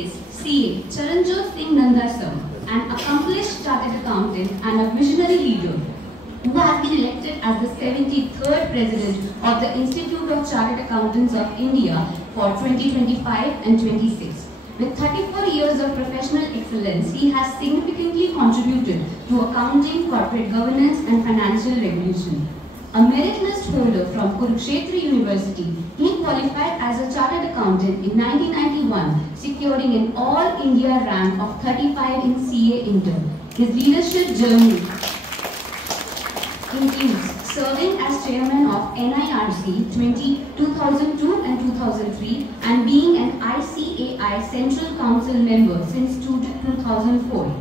CA Charanjot Singh Nanda sir, an accomplished chartered accountant and a visionary leader who has been elected as the 73rd President of the Institute of Chartered Accountants of India for 2025 and 26. With 34 years of professional excellence, he has significantly contributed to accounting, corporate governance and financial regulation. A merit list holder from Kurukshetra University, he qualified as a chartered accountant in 1991, securing an All India rank of 35 in CA Inter. His leadership journey includes serving as chairman of NIRC 2002 and 2003 and being an ICAI Central Council member since 2004.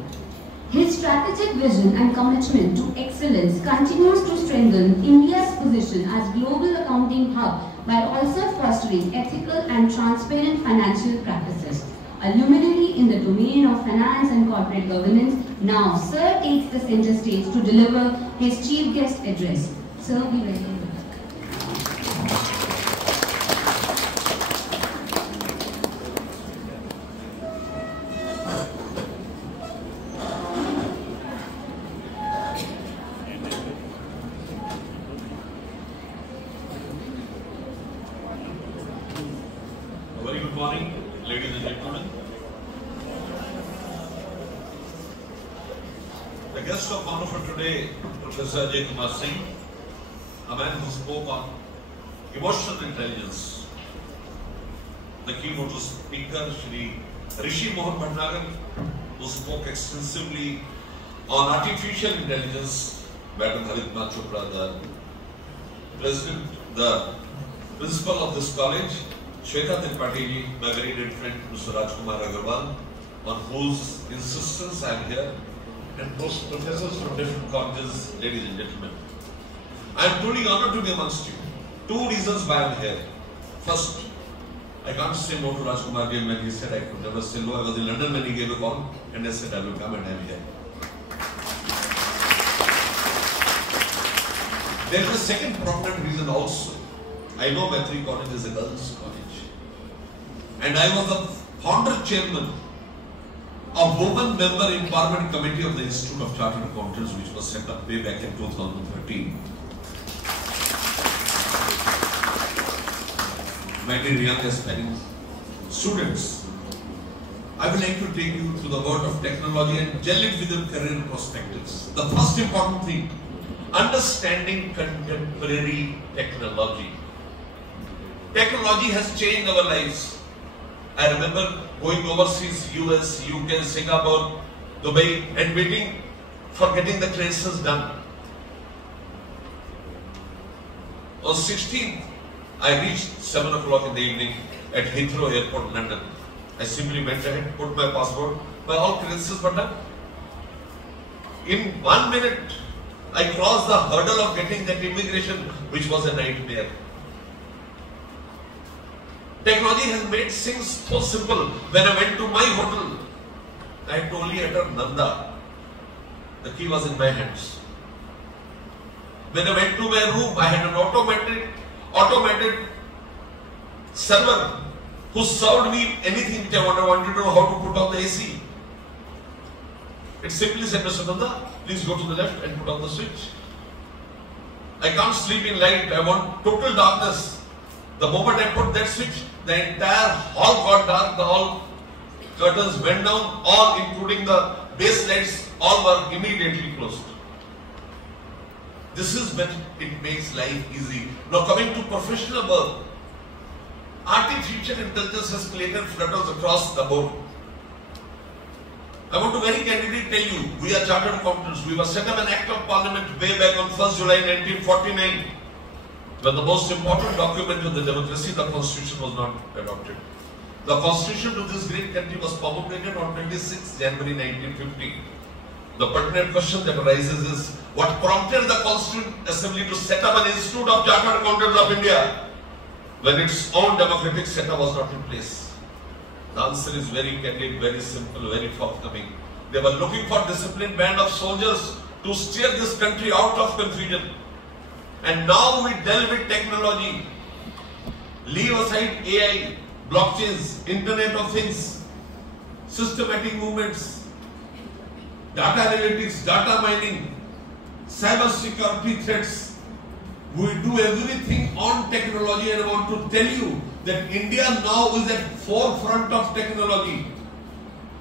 His strategic vision and commitment to excellence continues to strengthen India's position as global accounting hub while also fostering ethical and transparent financial practices. A luminary in the domain of finance and corporate governance, now Sir takes the center stage to deliver his chief guest address. Sir, we welcome you. Very good morning, ladies and gentlemen. The guest of honor for today, Professor Ajay Kumar Singh, a man who spoke on emotional intelligence. The keynote speaker, Shri Rishi Mohan Bhatnagar, who spoke extensively on artificial intelligence. Madam Haritma Chopra, the principal of this college. Shweta Tripathi, my very dear friend Mr. Rajkumar Agarwal, on whose insistence I am here, and most professors from different colleges, ladies and gentlemen. I am truly honored to be amongst you. Two reasons why I am here. First, I can't say no to Rajkumar when he said I could never say no. I was in London when he gave a call and I said I will come and I am here. There is a second prominent reason also. I know Maitri College is a girls' college. And I was the founder chairman of woman member in Parliament Committee of the Institute of Chartered Accountants, which was set up way back in 2013. My dear young aspiring students, I would like to take you through the world of technology and gel it with your career perspectives. The first important thing, understanding contemporary technology. Technology has changed our lives. I remember going overseas, US, UK, Singapore, Dubai, and waiting for getting the clearances done. On 16th, I reached 7 o'clock in the evening at Heathrow Airport, London. I simply went ahead, put my passport, my all clearances were done. In 1 minute, I crossed the hurdle of getting that immigration, which was a nightmare. Technology has made things so simple. When I went to my hotel, I had to only enter Nanda. The key was in my hands. When I went to my room, I had an automated server who served me anything which I wanted to know how to put on the AC. It simply said, Mr. Nanda, please go to the left and put on the switch. I can't sleep in light. I want total darkness. The moment I put that switch, the entire hall got dark, the hall curtains went down, all including the base lights, all were immediately closed. This is when it makes life easy. Now coming to professional work, artificial intelligence has created flutters across the board. I want to very candidly tell you, we are chartered accountants. We were set up an Act of Parliament way back on 1st July 1949. When the most important document of the democracy, the Constitution, was not adopted. The Constitution to this great country was promulgated on 26 January 1950. The pertinent question that arises is, what prompted the Constituent Assembly to set up an Institute of Chartered Accountants of India when its own democratic setup was not in place? The answer is very candid, very simple, very forthcoming. They were looking for a disciplined band of soldiers to steer this country out of confusion. And now we delve with technology. Leave aside AI, blockchains, Internet of Things. systematic movements, data analytics, data mining, cyber security threats. We do everything on technology, and I want to tell you that India now is at forefront of technology.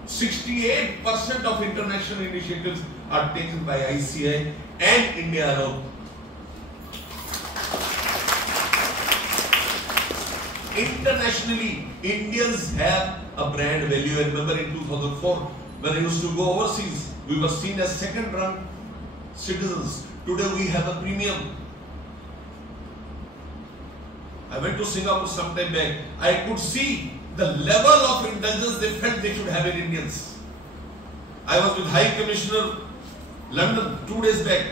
68% of international initiatives are taken by ICI and India alone. Internationally, Indians have a brand value. I remember in 2004, when I used to go overseas, we were seen as second-run citizens. Today we have a premium. I went to Singapore some time back. I could see the level of intelligence they felt they should have in Indians. I was with High Commissioner London 2 days back.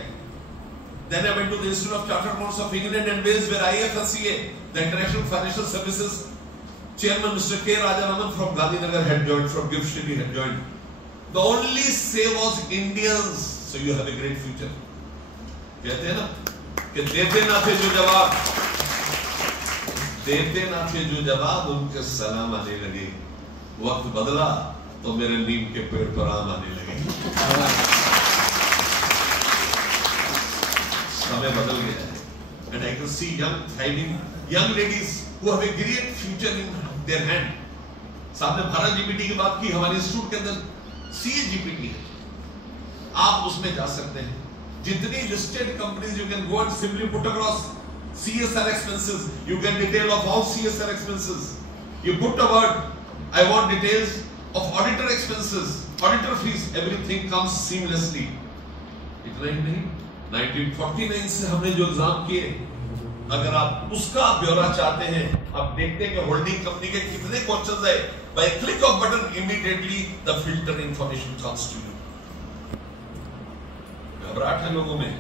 Then I went to the Institute of Chartered Accountants of England and Wales, where IFSCA, the International Financial Services Chairman Mr. K. Rajaraman from Gandhinagar had joined, from Gift City had joined. The only say was Indians, so you have a great future. कहते हैं ना कि देते ना थे जो जवाब उनके सलाम आने लगे। वक्त बदला तो मेरे नीम के पेड़ पर आम आने लगे। समय बदल गया है, and I can see young thriving young ladies who have a great future in their hand. सामने भारत जीपीटी की बात की, हमारे इंस्टीट्यूट के अंदर CAGPT है, आप उसमें जा सकते हैं। जितनी listed companies you can go and simply put across CSR expenses, you get detail of all CSR expenses. You put a word, I want details of auditor expenses, auditor fees, everything comes seamlessly. इतना ही नहीं, 1949 से हमने जो एग्जाम किए, अगर आप उसका ब्यौरा चाहते हैं, आप देखते हैं कि होल्डिंग कंपनी के कितने क्वेश्चंस आए, by a click of button immediately the filter information comes to you. घबराहट है लोगों में,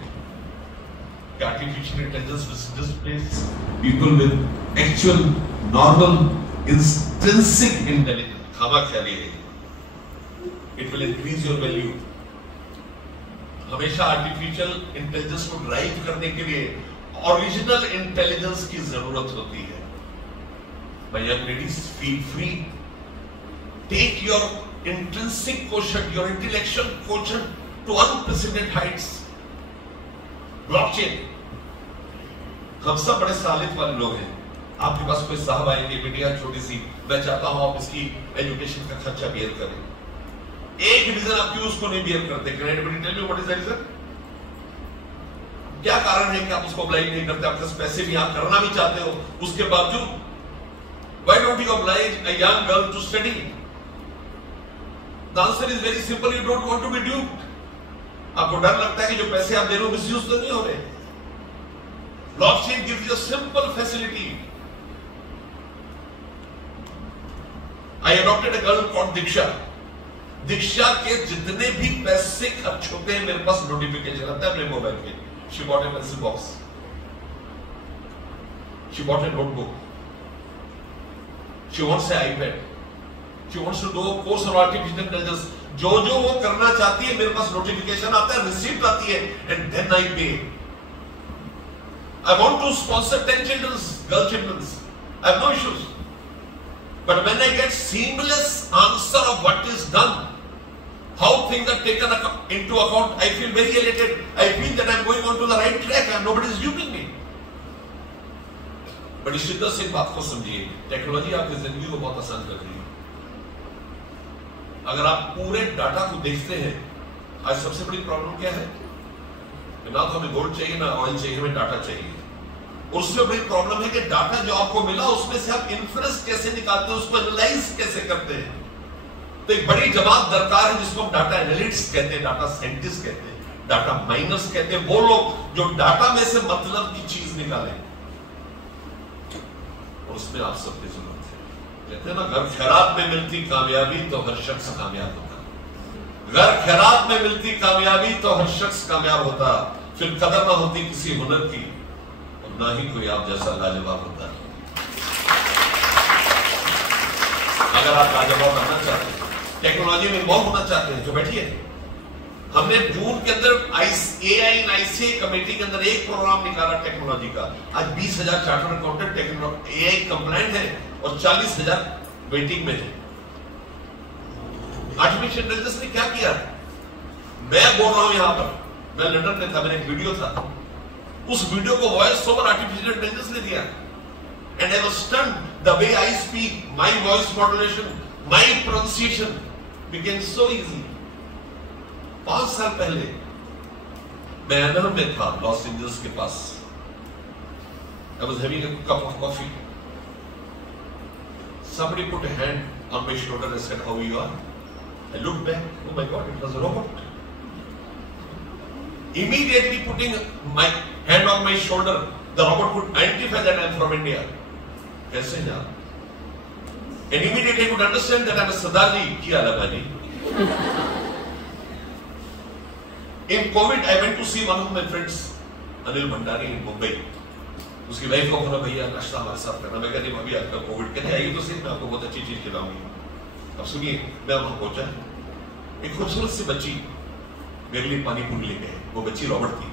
artificial intelligence will displace people with actual, normal, intrinsic intelligence. खामा ख्याली है, it will increase your value. हमेशा artificial intelligence को ड्राइव करने के लिए original intelligence की जरूरत होती है. My young ladies, feel free. Take your intrinsic quotient, your intellectual quotient to unprecedented heights. Blockchain. हम सब बड़े सालित वाले लोग हैं। आपके पास कोई साहब आएंगे, बेटिया छोटी सी, मैं चाहता हूं आप इसकी एजुकेशन का खर्चा बेयर करें। एक रीजन आप क्यों उसको नहीं बेयर करते? Can anybody tell me what is the reason? क्या कारण है कि आप उसको oblige नहीं करते? आपके पास पैसे भी, आप करना भी चाहते हो, उसके बावजूद why don't you oblige a young girl to study? The answer is very simple. You don't want to be duped. आपको डर लगता है कि जो पैसे आप दे रहे हो मिसयूज तो नहीं हो रहे। Blockchain gives you a simple facility. I adopted a girl called Diksha. Diksha के जितने भी पैसे खर्च होते हैं मेरे पास नोटिफिकेशन आता है अपने मोबाइल पे। She bought a pencil box. She bought a notebook. She wants an iPad. She wants to do a course on artificial intelligence. जो वो करना चाहती है मेरे पास नोटिफिकेशन आता है, रिसीप्ट आती है, and then I pay. I want to sponsor 10 girl children. I have no issues. But when I get seamless answer of what is done, how things are taken into account, I feel very elated. I feel that I am going on to the right track and nobody is duping me. बड़ी शिद्दत से बात को समझिए, टेक्नोलॉजी आपकी जिंदगी को बहुत आसान कर रही है। अगर आप पूरे डाटा को देखते हैं, आज सबसे बड़ी प्रॉब्लम क्या है? ना तो हमें गोल्ड चाहिए, ना ऑयल चाहिए, हमें डाटा चाहिए। और उसमें बड़ी प्रॉब्लम है कि डाटा जो आपको मिला उसमें से आप इन्फ्रेंस कैसे निकालते हैं, उसको एनालाइज कैसे करते हैं। तो एक बड़ी जमात दरकार है जिसको हम डाटा एनालिस्ट कहते हैं, डाटा साइंटिस्ट कहते हैं, डाटा माइनर्स कहते हैं, वो लोग जो डाटा में से मतलब की चीज निकालें। और उसमें आप सबकी जरूरत है। कहते हैं ना, घर खैरात में मिलती कामयाबी तो हर शख्स कामयाब होता। घर खैरात में मिलती कामयाबी तो हर शख्स कामयाब होता। फिर कदर ना होती किसी हुनर की और ना ही कोई आप जैसा लाजवाब होता। अगर आप लाजवाब बनना चाहते हैं, टेक्नोलॉजी में इन्वॉल्व होना चाहते हैं, तो बैठिए। हमने जून के अंदर AI एंड ICA कमेटी के अंदर एक प्रोग्राम निकाला टेक्नोलॉजी का। आज 20,000 चार्टर्ड अकाउंटेंट AI कंप्लायंट है और 40,000 वेटिंग में है। आर्टिफिशियल इंटेलिजेंस ने क्या किया? मैं बोल रहा हूं यहां पर, मैं लंदन में था, मेरा एक वीडियो था, उस वीडियो को वॉइस ओवर आर्टिफिशियल इंटेलिजेंस ने दिया, and I was stunned the way I speak, my voice modulation, my pronunciation became so easy. 5 साल पहले मैं एनएल में था, लॉस एंजल्स के पास। I was having a cup of coffee. Somebody put a hand on my shoulder and said, "How you are?" I looked back. Oh my God, it was a robot. Immediately putting my hand on my shoulder, the robot could identify that I am from India. Kaise yaar? And immediately I could understand that I am a Sardarji. Kya laga ji? In COVID, I went to see one of my friends, Anil Bhandari in Mumbai. उसकी वाइफ को बोला, भैया नाश्ता हमारे साथ करना। मैं कहती भाभी आपका कोविड, कहते आइए तो सही, मैं आपको बहुत अच्छी चीज खिलाऊंगी। अब सुनिए, मैं वहां पहुंचा, एक खूबसूरत सी बच्ची मेरे लिए पानी पूरी लेके आई। वो बच्ची रॉबर्ट थी।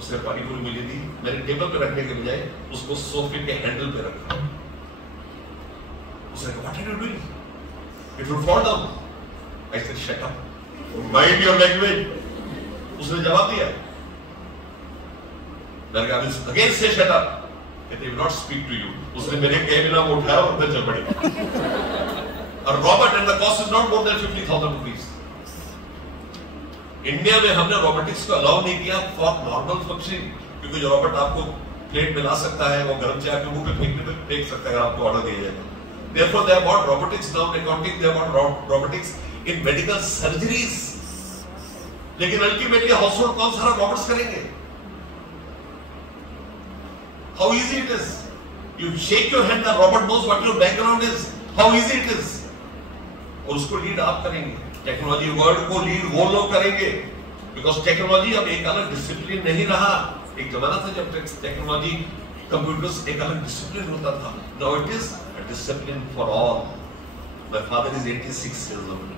उसने पानी पूरी मुझे दी, मैंने टेबल पे रखने के बजाय उसको सोफे के हैंडल पे रखा। उसने कहा, what are you doing? It will fall down. I said, shut up, mind your language. उसने जवाब दिया, अगेन से शट अप, कहते will not speak to you. उसने मेरे कहे बिना वो उठाया और अंदर चल पड़ी। और Robert, and the cost is not more than 50,000 rupees. India में हमने रोबोटिक्स को अलाउ नहीं किया फॉर नॉर्मल फंक्शनिंग, क्योंकि जो रॉबोट आपको प्लेट में ला सकता है, वो गर्म चाय के मुंह पे फेंक सकता है अगर आपको ऑर्डर दिया जाए। Therefore, they have bought robotics now in accounting. They have bought robotics in medical surgeries. लेकिन अल्टीमेटली हाउसहोल्ड कौन सारा रोबोट्स करेंगे? How easy it is. You shake your hand, the robot knows what your background is. How easy it is. और उसको लीड आप करेंगे। Technology world को लीड वो लोग करेंगे, बिकॉज टेक्नोलॉजी अब एक अलग डिसिप्लिन नहीं रहा। एक जमाना था जब टेक्नोलॉजी, कंप्यूटर्स एक अलग डिसिप्लिन होता था। Now it is a discipline for all. My father is 86 years old.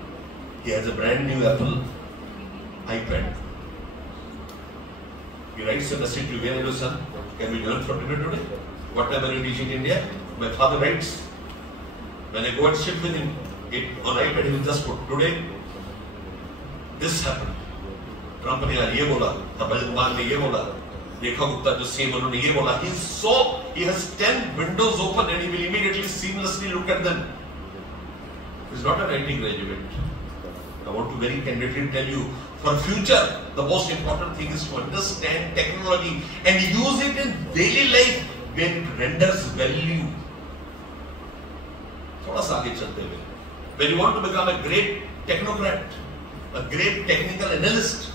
He has a brand new Apple iPad. He writes a message to me, hello son, can we learn for dinner today? What time are you teaching India? My father writes. When I go and sit with him on iPad, he will just put, today this happened. Trump ने आज ये बोला, भगवंत मान ने ये बोला, रेखा गुप्ता जो सीएम उन्होंने ये बोला। He has 10 windows open and he will immediately seamlessly look at them. He's not an IT graduate. I want to very candidly tell you, for future, the most important thing is to understand technology and use it in daily life when it renders value. थोड़ा सा आगे चलते हुए, when you want to become a great technocrat, a great technical analyst,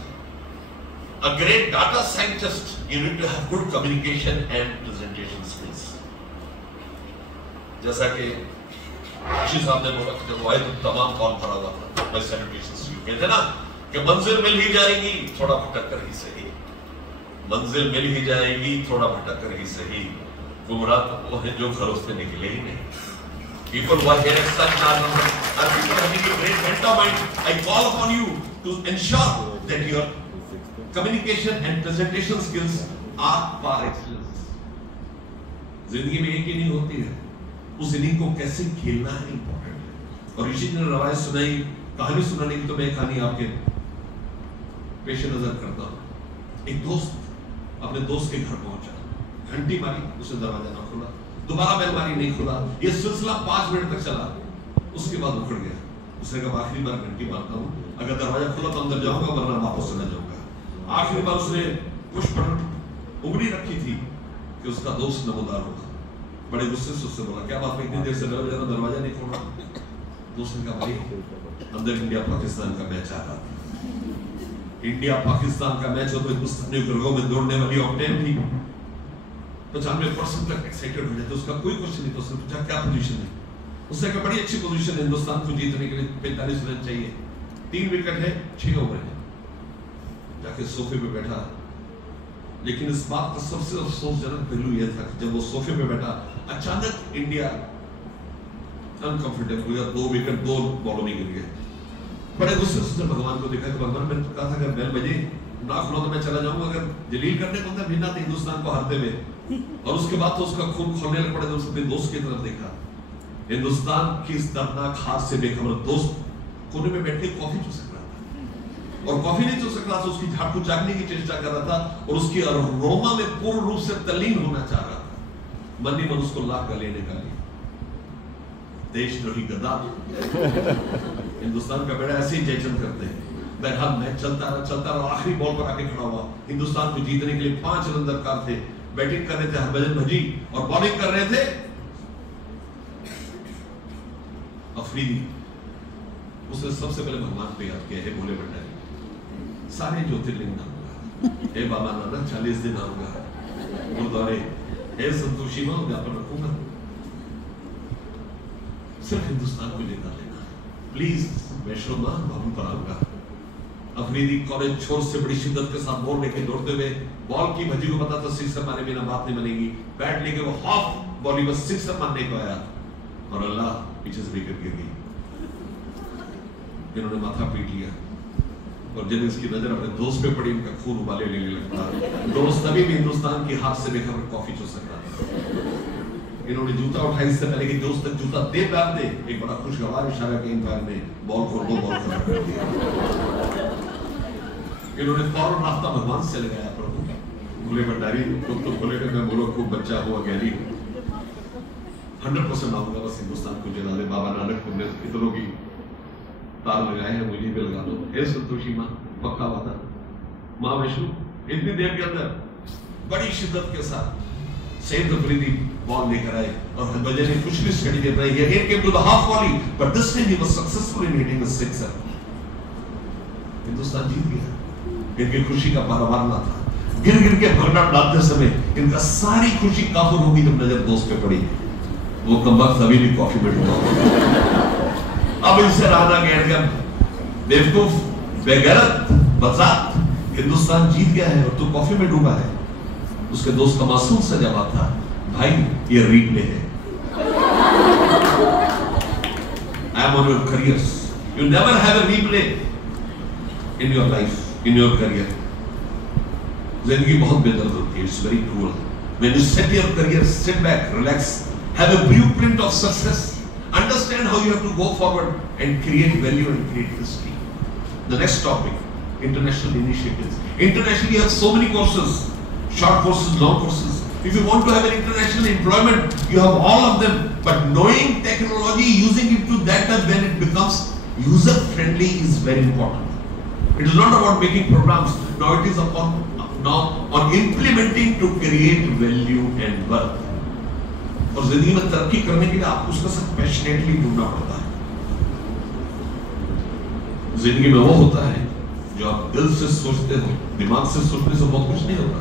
a great data scientist, you need to have good communication and presentation skills. जैसा कि ऋषि साहब ने बोला कि जब वो आए तो तमाम फॉर्म भरा हुआ था, my salutations to you. कहते ना कि मंजिल मिल ही जाएगी, थोड़ा भटक कर ही सही। मंजिल मिल ही जाएगी, थोड़ा भटक कर ही सही। गुमराह तो वो है जो घरों से निकले ही नहीं। People who are here at such are people having a great mentor mind. I call upon you to ensure that your communication and presentation skills are par excellence. जिंदगी में एक ही नहीं होती है, उस इनिंग को कैसे खेलना है इंपॉर्टेंट है। और ऋषि ने रवायत सुनाई, कहानी सुनाने की तो मैं कहानी आपके पेश नजर करता हूँ। एक दोस्त अपने दोस्त के घर पहुंचा, घंटी मारी, उसे दरवाजा ना खुला, दोबारा बेल मारी, नहीं खुला। ये सिलसिला 5 मिनट तक चला, उसके बाद उखड़ गया। उसने कहा आखिरी बार घंटी मारता हूँ, अगर दरवाजा खुला तो अंदर जाऊंगा, वरना वापस चला जाऊंगा। आखिरी बार उसने पुष्प पर उंगली रखी थी कि उसका दोस्त नमोदार होगा। बड़े गुस्से से उससे बोला, क्या बात है, इतनी देर से दरवाजा नहीं खोला? दोस्त ने कहा, भाई अंदर इंडिया पाकिस्तान का मैच आ रहा था। इंडिया पाकिस्तान का मैच हो तो हिंदुस्तानी रगों में दौड़ने वाली ऑक्टेन थी। 95% तक एक्साइटेड हो जाते, उसका कोई क्वेश्चन नहीं। तो उसने पूछा क्या पोजीशन है? उसने कहा बड़ी अच्छी पोजीशन है, हिंदुस्तान को जीतने के लिए 45 रन चाहिए, 3 विकेट है, 6 ओवर है। जाके सोफे पे बैठा, लेकिन इस बात का सबसे अफसोसजनक पहलू यह था कि जब वो सोफे पे बैठा, अचानक इंडिया अनकंफर्टेबल हो गया, 2 विकेट 2 बॉलों में गिर गए। बड़े गुस्से से उसने भगवान को देखा कि भगवान, मैंने कहा था अगर बेल बजे ना खुला तो मैं चला जाऊंगा, अगर जलील करने को था भिन्ना हिंदुस्तान को हारते हुए। और उसके बाद तो उसका खून खोलने लग पड़े, तो उसने दोस्त की तरफ देखा, हिंदुस्तान की इस दर्दनाक हार से बेखबर दोस्त कोने में बैठ के कॉफी चूस रहा था, और कॉफी नहीं चूस रहा था, उसकी झाड़ू जागने की चेष्टा कर रहा था और उसकी अरोमा में पूर्ण रूप से तल्लीन होना चाह रहा था। मन ही मन उसको लाख गले निकाली। देशद्रोही गद्दार हिंदुस्तान का बेड़ा ऐसे ही जयचंद करते हैं। बहरहाल मैच चलता रहा, आखिरी बॉल पर आके खड़ा हुआ। हिंदुस्तान को जीतने के लिए 5 रन दरकार थे। बैटिंग कर रहे थे हरभजन भजी और बॉलिंग कर रहे थे अफरीदी। उसने सबसे पहले भगवान पे याद किया, हे भोले भंडारी, सारे ज्योतिर्लिंग आऊंगा, हे बाबा नानक 40 दिन आऊंगा, गुरुद्वारे, हे संतोषी मां ज्ञापन रखूंगा, सिर्फ हिंदुस्तान को लेना लेना, प्लीज वैष्णो मां बाबू पर आऊंगा। अफरीदी कॉलेज छोर से बड़ी शिद्दत के साथ बॉल लेके दौड़ते हुए, बॉल की भजी को पता था सिक्सर मारे बिना बात नहीं बनेगी, बैट लेके वो हाफ बॉली बस सिक्सर मारने को आया और अल्लाह पीछे से विकेट गिर गई। इन्होंने माथा पीट लिया और जब इसकी नजर अपने दोस्त पे पड़ी, उनका खून उबाले लेने लगता। दोस्त तभी भी हिंदुस्तान की हार से बेखबर कॉफी चूस सकता था। इन्होंने जूता उठाया, इससे पहले कि दोस्त तक जूता दे पैर दे, एक बड़ा खुशगवार इशारा किया पैर में, बॉल को बॉल खराब कर दिया। इन्होंने फौरन रास्ता भगवान से लगाया, प्रभु भोले भंडारी तुम तो बोले थे मैं बोलो खूब बच्चा हुआ ज्ञानी 100% आऊंगा, बस हिंदुस्तान को जला दे। बाबा नानक तुमने इतनों की तार लगाए हैं, मुझे भी लगा दो। हे संतोषी मां, पक्का वादा। मां वैष्णो इतनी देर के अंदर बड़ी शिद्दत के साथ सैयद अफरीदी बॉल लेकर आए और हरभजन ने कुछ भी स्टडी दे रहा है। He again came to the half volley, but this time he was successful in hitting a sixer. Hindustan जीत गया। इनकी खुशी का पारावार ना था। गिर गिर के भगना डालते समय इनका सारी खुशी काफुर होगी जब नजर दोस्त पे पड़ी। वो कमबख्त अभी भी कॉफी में डूबा। अब इनसे राना गैर बेवकूफ, बेगैरत, बज़ात, हिंदुस्तान जीत गया है और तू कॉफी में डूबा है। उसके दोस्त का मासूम सा जवाब था, भाई ये रीप्ले है। I am on your careers. You never have a replay in your life, in your career. जिंदगी बहुत बेदर्द होती है, it's very cruel. When you set your career, sit back, relax, have a blueprint of success, understand how you have to go forward and create value and create history. The next topic, international initiatives. Internationally, you have so many courses, short courses, long courses. If you want to have an international employment, you have all of them. But knowing technology, using it to that time when it becomes user friendly is very important. It is not about making programs. Now it is on implementing to create value and worth. और जिंदगी में तरक्की करने के लिए आपको उसका साथ पैशनेटली ढूंढना पड़ता है। जिंदगी में वो होता है जो आप दिल से सोचते हो, दिमाग से सोचने से बहुत कुछ नहीं होता।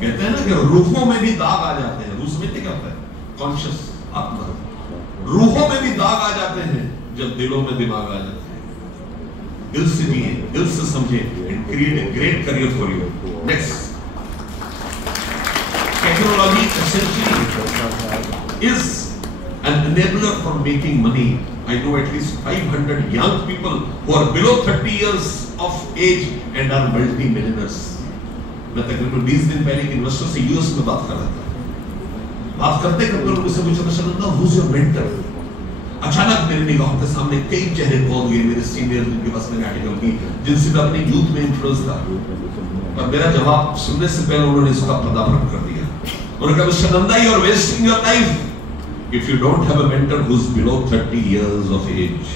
कहते हैं ना कि रूहों में भी दाग आ जाते हैं। रूह समझते क्या होता है? कॉन्शियस, आत्मा। रूहों में भी दाग आ जाते हैं जब दिलों में दिमाग आ जाते हैं। दिल से जिए, दिल से समझे and create a great career for you. Next, technology essentially is an enabler for making money. I know at least 500 young people who are below 30 years of age and are multi-millionaires. मैं तकरीबन 20 दिन पहले एक इन्वेस्टर से यूएस में बात कर रहा था। बात करते करते लोगों से पूछा, who's your mentor? अचानक मेरी निगाहों के सामने कई चेहरे खोल गए, मेरे सीनियर जिनके पास मैंने आर्टिकल की, जिनसे मैं अपने यूथ में इन्फ्लुएंस था। पर मेरा जवाब सुनने से पहले उन्होंने इसका पदार्पण कर दिया। उन्होंने कहा, मिस्टर Nanda, you are wasting your life if you don't have a mentor who's below 30 years of age.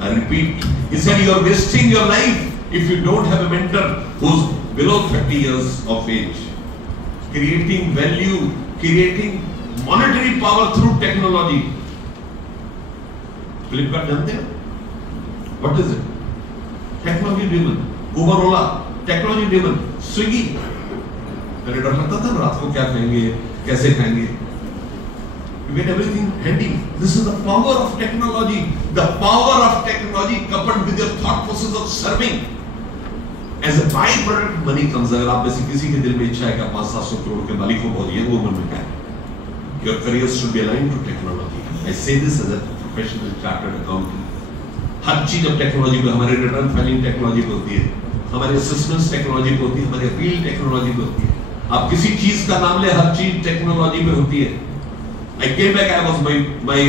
I repeat, he said you are wasting your life if you don't have a mentor who's below 30 years of age. Creating value, creating monetary power through technology. Flipkart जानते हो? What is it? Technology driven. Uber, Ola, technology driven. Swiggy. पहले डर लगता था रात को क्या खाएंगे, कैसे खाएंगे. You get everything handy. This is the power of technology. The power of technology coupled with your thought process of serving. As a byproduct, money comes. अगर आप में से किसी के दिल में इच्छा है कि आप 500-700 करोड़ के मालिक हो, बहुत यंग उम्र में क्या है? Your career should be aligned to technology. I say this as a professional chartered accountant. हर चीज अब टेक्नोलॉजी पे, हमारे रिटर्न फाइलिंग टेक्नोलॉजी पे होती है, हमारे असेसमेंट्स टेक्नोलॉजी पे होती है, हमारी अपील टेक्नोलॉजी पे होती है। आप किसी चीज का नाम ले, हर चीज टेक्नोलॉजी पे होती है। I came back, I was my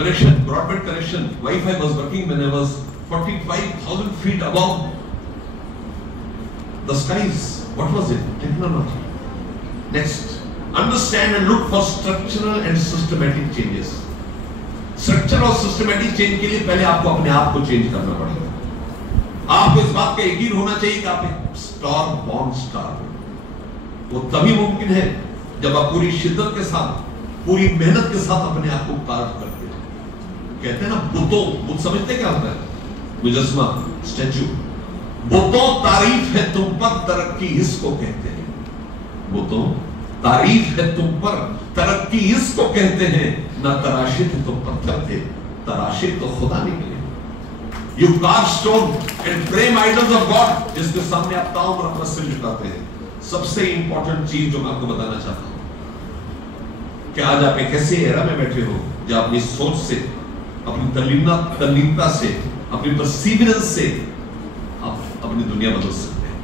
connection, broadband connection, Wi-Fi was working when I was 45,000 feet above the skies. What was it? Technology. Next, understand and look for structural and systematic changes. Structure और systematic change के लिए पहले आपको अपने आप को चेंज करना पड़ेगा। आपको इस बात का यकीन होना चाहिए कि आप एक स्टार बॉर्न स्टार हो। वो तभी मुमकिन है जब आप पूरी शिद्दत के साथ, पूरी मेहनत के साथ अपने आप को कार्य करते हैं। कहते हैं ना बुतों, समझते क्या होता है? मुजस्मा, स्टैचू। बुतों तारीफ है तुम पर, तरक्की इसको कहते हैं। बुतों तारीफ है तुम पर, तरक्की इसको कहते हैं। ना तराशे थे तो पत्थर थे, तराशे तो खुदा निकले। You carve stone and frame idols of God, जिसके सामने आप ताउम्र अपना सिर झुकाते हैं। सबसे इंपॉर्टेंट चीज जो मैं आपको बताना चाहता हूं कि आज आप एक ऐसे एरा में बैठे हो जहां अपनी सोच से, अपनी तल्लीनता से, अपनी परसिवियरेंस से आप अपनी दुनिया बदल सकते हैं।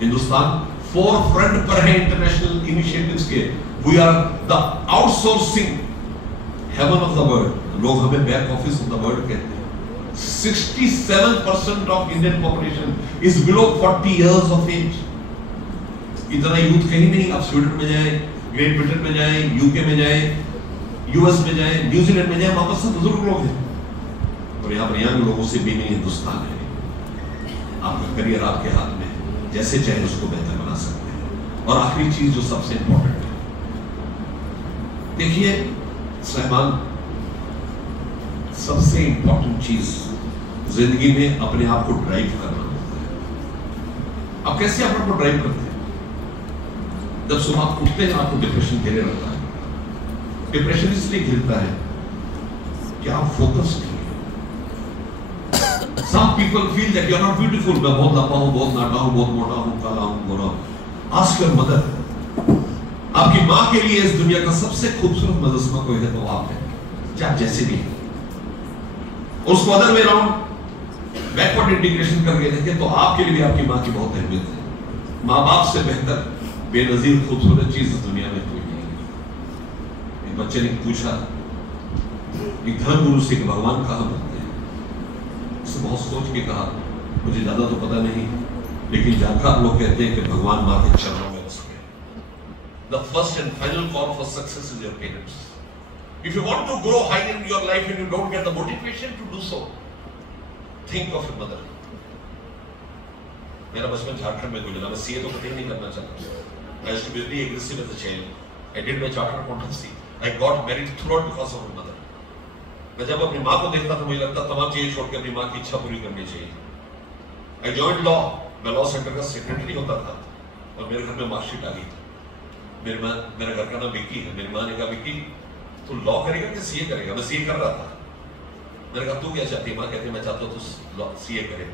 हिंदुस्तान फोर फ्रंट पर है इंटरनेशनल इनिशिएटिव्स के। We are the outsourcing haven of the world. लोग हमें back office of the world कहते हैं। 67% of Indian population is below 40 years of age. इतना यूथ कहीं नहीं। आप स्वीडन में जाएं, ग्रेट ब्रिटेन में जाएं, यूके में जाएं, यूएस में जाएं, न्यूजीलैंड में जाएं, वहां पर सब बुजुर्ग लोग हैं। और यहाँ पर यंग लोगों से भी नहीं हिंदुस्तान है। आपका करियर आपके हाथ में है, जैसे चाहे उसको बेहतर बना सकते हैं। और आखिरी चीज जो सबसे इंपॉर्टेंट है, देखिए सहमान, सबसे इंपॉर्टेंट चीज जिंदगी में अपने आप को ड्राइव करना होता है। आप कैसे अपने को ड्राइव करते हैं? जब सुबह आप उठते हैं आपको डिप्रेशन घेरे रहता है। डिप्रेशन इसलिए घिरता है कि आप फोकस नहीं है। Some people feel that you are not beautiful. मैं बहुत लंबा हूं, बहुत नाटा हूं, बहुत मोटा हूं, काला हूं, गोरा हूं। Ask your mother. आपकी मां के लिए इस दुनिया का सबसे खूबसूरत मुजस्मा कोई है तो आप है, चाहे आप जैसे भी हैं। उसको other way round backward integration करके देखें तो आपके लिए भी आपकी मां की बहुत अहमियत है। मां बाप से बेहतर बेनजीर खूबसूरत चीज इस दुनिया में कोई नहीं है। एक बच्चे ने पूछा एक धर्म गुरु से कि भगवान कहाँ मिलते हैं? उसने बहुत सोच के कहा, मुझे ज्यादा तो पता नहीं, लेकिन जानकार लोग कहते हैं कि भगवान मां के चरणों में बस गए। The first and final call for success is your parents. If you want to grow high in your life and you don't get the motivation to do so, think of your mother. मेरा बचपन झारखंड में गुजरा। मैं सीए तो कभी नहीं करना चाहता। I used to be very aggressive as a child. I did my chartered accountancy. I got married throughout because of my mother. मैं जब अपनी माँ को देखता था मुझे लगता तमाम चीजें छोड़ के अपनी माँ की इच्छा पूरी करनी चाहिए। I joined law. मैं लॉ सेंटर का सेक्रेटरी होता था और मेरे घर में मार्कशीट आ गई। मेरा घर का नाम विक्की है। मेरी माँ ने कहा विक्की तू लॉ करेगा कि सीए करेगा? मैं सीए कर रहा था। मैंने कहा तू क्या चाहती है? माँ कहती मैं चाहता हूँ तू सीए करे।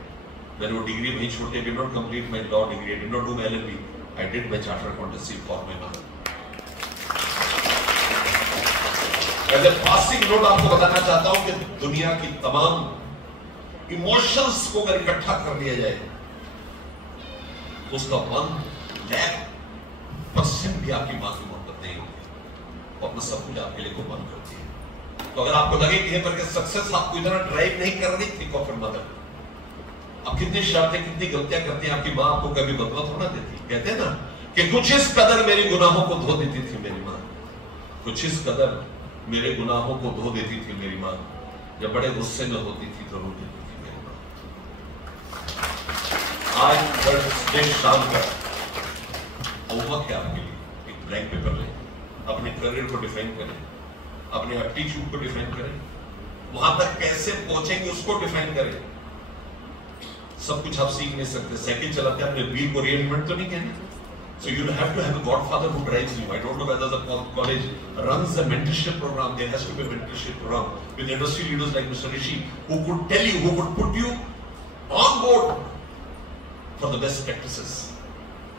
मैंने वो डिग्री वहीं छोड़ दी। Did not complete my law degree, did not do my LLB. I did my chartered accountancy for my mother. As a passing note आपको बताना चाहता हूं कि दुनिया की तमाम इमोशंस को अगर इकट्ठा कर लिया जाए तो उसका 1,00,000% भी आपकी मां की मोहब्बत नहीं होगी। वो अपना सब कुछ आपके लिए कुर्बान करती है। तो अगर आपको लगे कि पर सक्सेस आपको इतना ड्राइव नहीं कर रही, थिंक ऑफ योर मदर। आप कितनी शरारतें, कितनी गलतियां करती हैं, आपकी मां आपको कभी बदला थोड़ा देती। कहते हैं ना कि कुछ इस कदर मेरी गुनाहों को धो देती थी मेरी मां, कुछ इस कदर मेरे गुनाहों को धो देती थी मेरी मां। जब बड़े गुस्से में होती थी तो रो देती थी मेरी मां। आज शाम का होमवर्क है आपके लिए, एक ब्लैंक पेपर लें, अपने करियर को डिफाइन करें, अपने एप्टीट्यूड को डिफाइन करें, वहां तक कैसे पहुंचेंगे उसको डिफाइन करें। सब कुछ आप सीख नहीं सकते। साइकिल चलाते अपने व्हील को रीइन्वेंट तो नहीं कहना। So you have to have a godfather who drives you. I don't know whether the college runs a mentorship program. There has to be a mentorship program with industry leaders like Mr. Rishi who could tell you, who could put you on board for the best practices.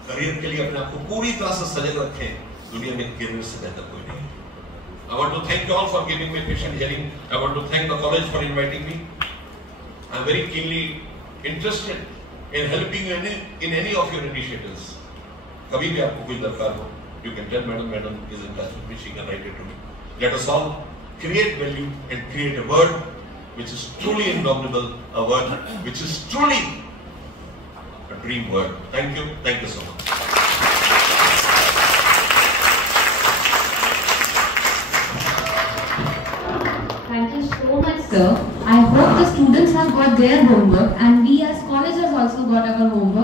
Career के लिए अपने आप को पूरी तरह से सजग रखें। दुनिया में करियर से बेहतर कोई नहीं है। I want to thank you all for giving me patient hearing. I want to thank the college for inviting me. I am very keenly interested in helping you in any of your initiatives. कभी भी आपको कोई दरकार हो, you can tell madam is in touch with me, she can write it to me. Let us all create value and create a world which is truly indomitable, a world which is truly a dream world. Thank you so much. Thank you so much, sir. I hope the students have got their homework and we as colleges also got our homework.